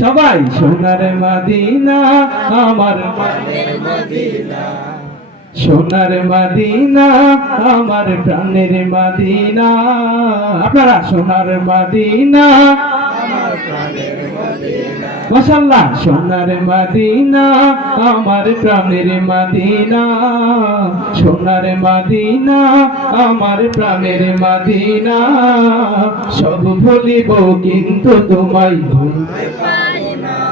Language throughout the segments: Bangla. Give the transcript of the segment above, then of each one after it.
সবাই সোনার মাদিনা আমার সোনার মাদিনা আমার প্রাণের মাদিনা। আপনারা সোনার মাদিনা মাশাল্লাহ সোনার মাদিনা, আমার প্রাণের মাদিনা। সোনার মাদিনা, আমার প্রাণের মাদিনা। সব ভুলিব কিন্তু তোমায়। ভুলতে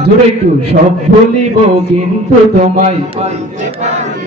জোরে একটু, সব ভুলিব কিন্তু তোমায়।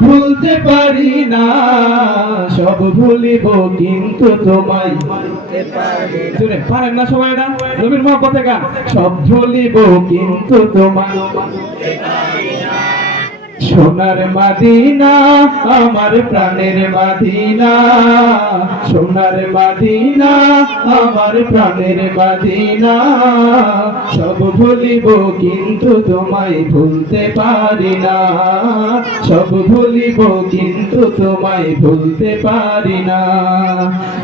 ভুলতে পারি না। সব ভুলিব কিন্তু তোমায়। ভুলতে পারেন না সবাই না নবীর মহব্বতে গান সব ভুলিব কিন্তু তোমায়। সোনার মাদিনা, আমার প্রাণের মাদিনা। সোনার মাদিনা, আমার প্রাণের মাদিনা। সব ভুলিব কিন্তু তোমায় ভুলতে পারি না। সব ভুলিব কিন্তু তোমায় ভুলতে পারি না।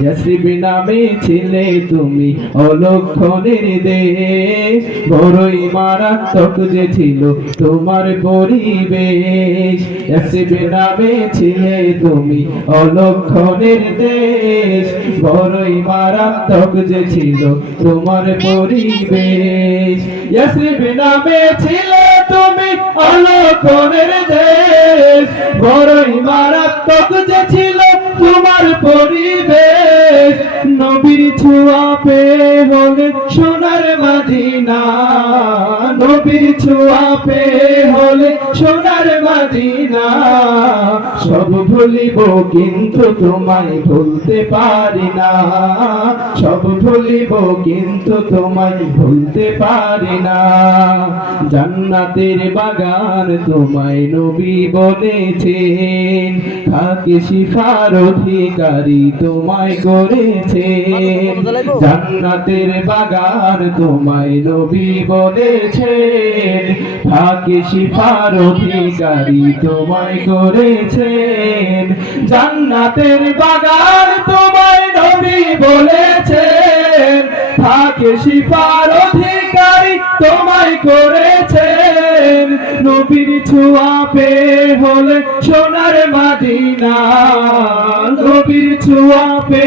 ইয়াসরিব নামে ছিলে তুমি অলক্ষণের দেশ বড়ই মারাত্মক যে ছিল তোমার পরিবেশ ছিলে তুমি অলক্ষণের দেশ। বড়ই মারাত্মক যে ছিল তোমার পরিবেশ। ছিলে তুমি অলক্ষণের দেশ। বড়ই মারাত্মক নবীর ছোঁয়া পে হলে সোনার মাদিনা, নবীর ছোঁয়া পে হলে সোনার মাদিনা। সব ভুলিব কিন্তু তোমায় ভুলতে পারি না, সব ভুলিব কিন্তু তোমায় ভুলতে পারি না। জান্নাতের বাগান তোমায় নবী বলেছেন খাকে শিফার অধিকারী তোমায় করেছেন। জান্নাতের বাগান তোমায় নবী বলেছেন খাকে শিফার অধিকারী তোমায় করেছেন। জান্নাতের বাগান তোমায় নবী বলেছেন থাকে শিফার অধিকারী তোমায় করেছেন। নবীর ছোঁয়া পে হলে সোনার মাদিনা, নবীর ছোঁয়া পে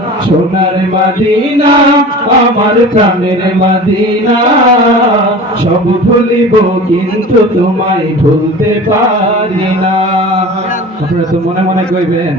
সোনার মাদিনা, আমার প্রাণের মাদিনা। সব ভুলিব কিন্তু তোমায় ভুলতে পারি না। আপনারা তো মনে মনে কইবেন